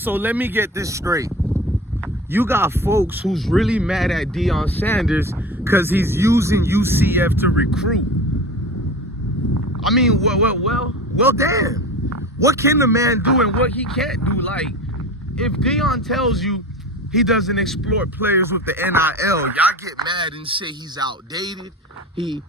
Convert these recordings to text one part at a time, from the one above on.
So let me get this straight. You got folks who's really mad at Deion Sanders because he's using UCF to recruit. I mean, well, damn. What can the man do and what he can't do? Like, if Deion tells you he doesn't exploit players with the NIL, y'all get mad and say he's outdated. He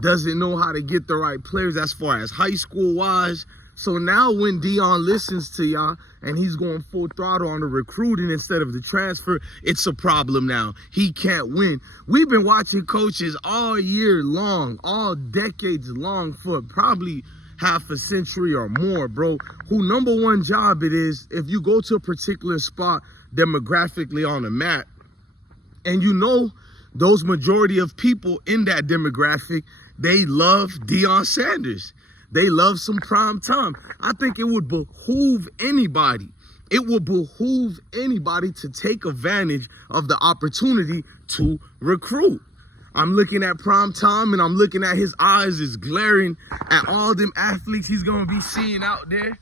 doesn't know how to get the right players as far as high school wise. So now when Deion listens to y'all and he's going full throttle on the recruiting instead of the transfer, it's a problem now. He can't win. We've been watching coaches all year long, all decades long, for probably half a century or more, bro, who number one job it is, if you go to a particular spot demographically on a map, and you know those majority of people in that demographic, they love Deion Sanders. They love some prime time. I think it would behoove anybody. It would behoove anybody to take advantage of the opportunity to recruit. I'm looking at prime time and I'm looking at his eyes is glaring at all them athletes he's going to be seeing out there.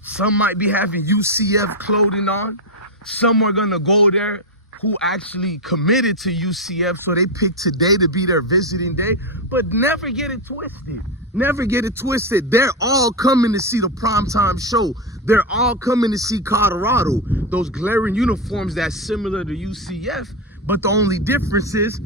Some might be having UCF clothing on. Some are going to go there who actually committed to UCF, so they picked today to be their visiting day. But never get it twisted. Never get it twisted. They're all coming to see the primetime show. They're all coming to see Colorado. Those glaring uniforms that's similar to UCF, but the only difference is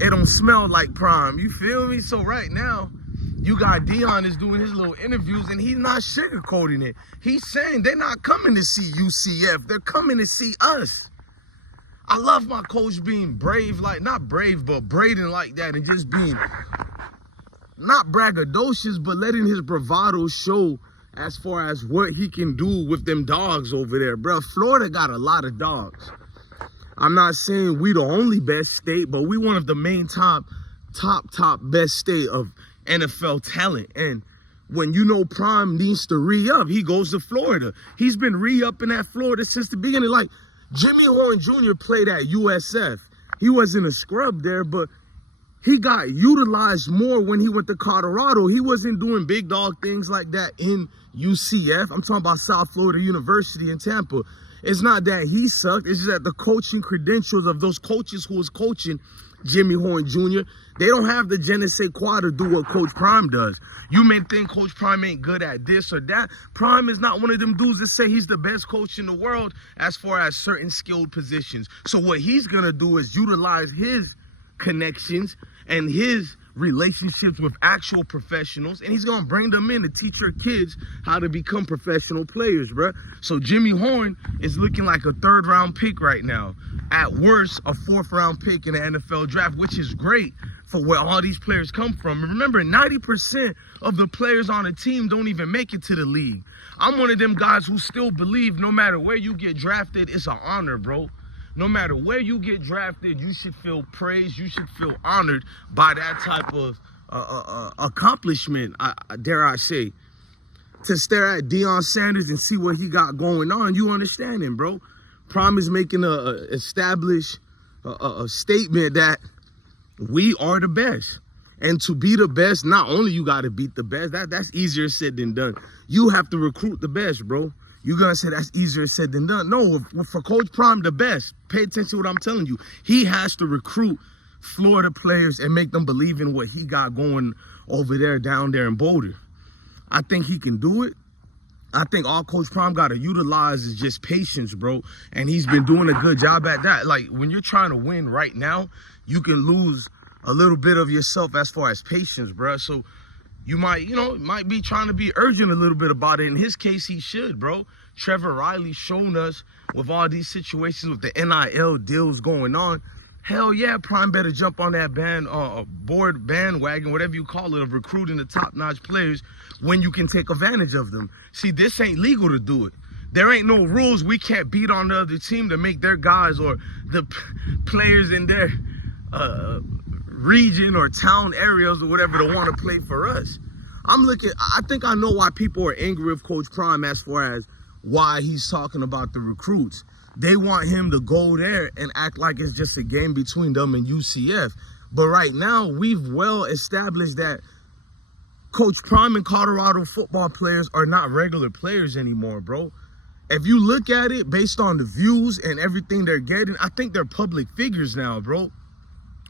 it don't smell like prime. You feel me? So right now, you got Deion is doing his little interviews and he's not sugarcoating it. He's saying they're not coming to see UCF. They're coming to see us. I love my coach being brave, like, not brave, but braiding like that and just being not braggadocious, but letting his bravado show as far as what he can do with them dogs over there, bro. Florida got a lot of dogs. I'm not saying we the only best state, but we one of the main top best state of NFL talent. And when you know Prime needs to re-up, he goes to Florida. He's been re-upping at Florida since the beginning. Like, Jimmy Horn Jr. played at USF. He wasn't a scrub there, but he got utilized more when he went to Colorado. He wasn't doing big dog things like that in UCF. I'm talking about South Florida University in Tampa. It's not that he sucked. It's just that the coaching credentials of those coaches who was coaching Jimmy Horn Jr., they don't have the je ne sais quoi to do what Coach Prime does. You may think Coach Prime ain't good at this or that. Prime is not one of them dudes that say he's the best coach in the world as far as certain skilled positions. So what he's going to do is utilize his connections and his relationships with actual professionals, and he's going to bring them in to teach your kids how to become professional players, bro. So Jimmy Horn is looking like a third-round pick right now. At worst, a fourth-round pick in the NFL draft, which is great for where all these players come from. And remember, 90% of the players on a team don't even make it to the league. I'm one of them guys who still believe no matter where you get drafted, it's an honor, bro. No matter where you get drafted, you should feel praised. You should feel honored by that type of accomplishment, dare I say. To stare at Deion Sanders and see what he got going on, you understand him, bro. Prime is making a statement that we are the best. And to be the best, not only you got to beat the best, that's easier said than done. You have to recruit the best, bro. You're going to say that's easier said than done. No, for Coach Prime, the best. Pay attention to what I'm telling you. He has to recruit Florida players and make them believe in what he got going over there, down there in Boulder. I think he can do it. I think all Coach Prime got to utilize is just patience, bro. And he's been doing a good job at that. Like, when you're trying to win right now, you can lose a little bit of yourself as far as patience, bro. So you might be trying to be urgent a little bit about it. In his case, he should, bro. Trevor Riley's shown us with all these situations with the NIL deals going on. Hell yeah, Prime better jump on that bandwagon, whatever you call it, of recruiting the top-notch players when you can take advantage of them. See, this ain't legal to do it. There ain't no rules. We can't beat on the other team to make their guys or the players in their region or town areas or whatever to want to play for us. I think I know why people are angry with Coach Prime as far as why he's talking about the recruits. They want him to go there and act like it's just a game between them and UCF. But right now, we've well established that Coach Prime and Colorado football players are not regular players anymore, bro. if you look at it based on the views and everything they're getting, I think they're public figures now, bro.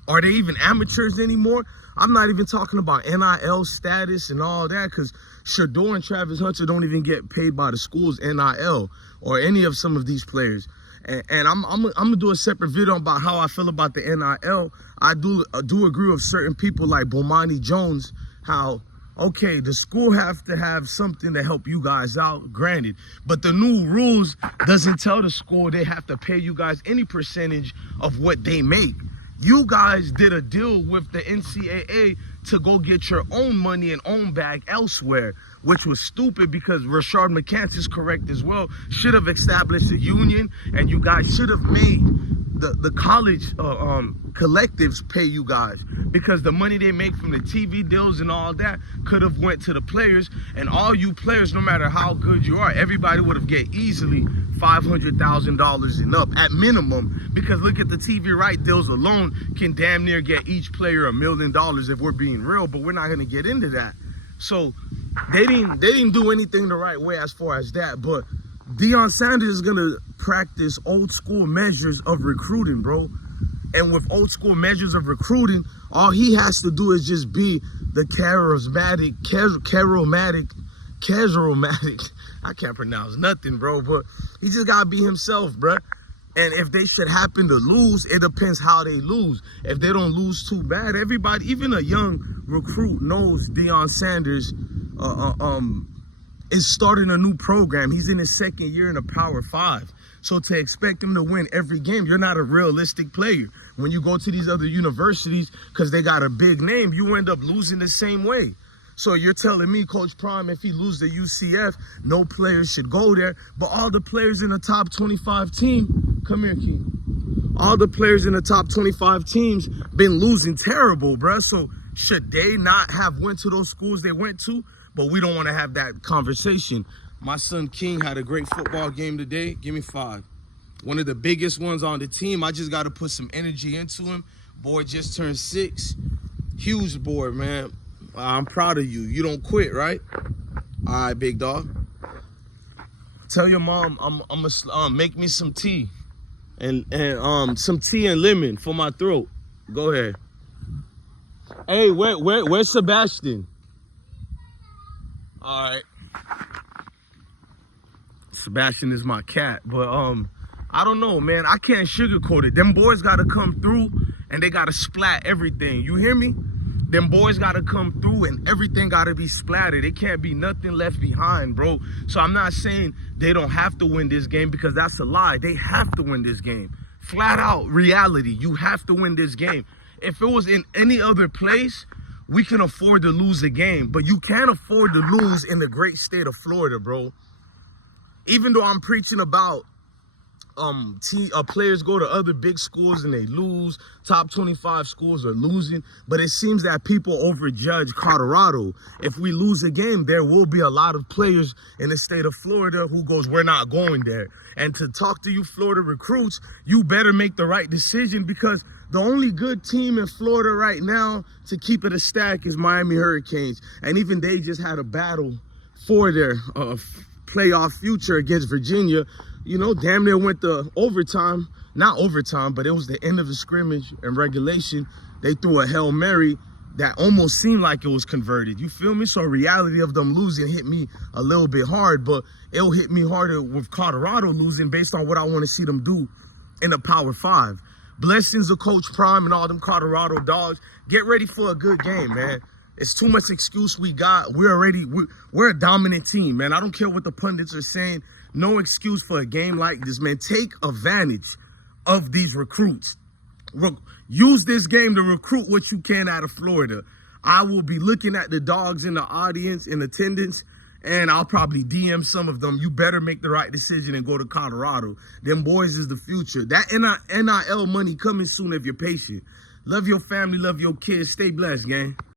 Are they even amateurs anymore? I'm not even talking about NIL status and all that, because Shador and Travis Hunter don't even get paid by the school's NIL or any of some of these players. And I'm gonna do a separate video about how I feel about the NIL. I do agree with certain people like Bomani Jones, how, okay, the school have to have something to help you guys out, granted. But the new rules doesn't tell the school they have to pay you guys any percentage of what they make. You guys did a deal with the NCAA to go get your own money and own bag elsewhere, which was stupid, because Rashard McCants is correct as well. Should have established a union, and you guys should have made the college collectives pay you guys, because the money they make from the TV deals and all that could have went to the players, and all you players, no matter how good you are, everybody would have get easily $500,000 and up at minimum, because look at the TV right deals alone can damn near get each player $1 million if we're being real, but we're not going to get into that. So they didn't do anything the right way as far as that, but Deion Sanders is going to practice old school measures of recruiting, bro. And with old school measures of recruiting, all he has to do is just be the charismatic, I can't pronounce nothing, bro, but he just got to be himself, bro. And if they should happen to lose, it depends how they lose. If they don't lose too bad, everybody, even a young recruit, knows Deion Sanders is starting a new program. He's in his second year in the Power 5. So to expect him to win every game, you're not a realistic player. When you go to these other universities, because they got a big name, you end up losing the same way. So you're telling me, Coach Prime, if he loses the UCF, no players should go there. But all the players in the top 25 team, come here, King. All the players in the top 25 teams been losing terrible, bruh. So should they not have went to those schools they went to? But we don't want to have that conversation. My son King had a great football game today. Give me 5. One of the biggest ones on the team. I just got to put some energy into him. Boy just turned 6. Huge boy, man. I'm proud of you. You don't quit, right? All right, big dog. Tell your mom I'm gonna make me some tea and some tea and lemon for my throat. Go ahead. Hey, where's Sebastian? All right. Sebastian is my cat, but I don't know, man. I can't sugarcoat it. Them boys gotta come through and they gotta splat everything. You hear me? Them boys gotta come through and everything gotta be splattered. It can't be nothing left behind, bro. So I'm not saying they don't have to win this game, because that's a lie. They have to win this game. Flat out reality. You have to win this game. If it was in any other place, we can afford to lose a game, but you can't afford to lose in the great state of Florida, bro. Even though I'm preaching about players go to other big schools and they lose, top 25 schools are losing, but it seems that people overjudge Colorado. If we lose a game, there will be a lot of players in the state of Florida who goes, we're not going there. And to talk to you Florida recruits, you better make the right decision, because the only good team in Florida right now, to keep it a stack, is Miami Hurricanes. And even they just had a battle for their playoff future against Virginia. You know, damn near went to overtime. Not overtime, but it was the end of the scrimmage and regulation. They threw a Hail Mary that almost seemed like it was converted. You feel me? So reality of them losing hit me a little bit hard, but it'll hit me harder with Colorado losing based on what I want to see them do in the Power 5. Blessings to Coach Prime and all them Colorado dogs. Get ready for a good game, man. It's too much excuse we got. We're a dominant team, man. I don't care what the pundits are saying. No excuse for a game like this, man. Take advantage of these recruits. Use this game to recruit what you can out of Florida. I will be looking at the dogs in the audience, in attendance, and I'll probably DM some of them. You better make the right decision and go to Colorado. Them boys is the future. That NIL money coming soon if you're patient. Love your family, love your kids. Stay blessed, gang.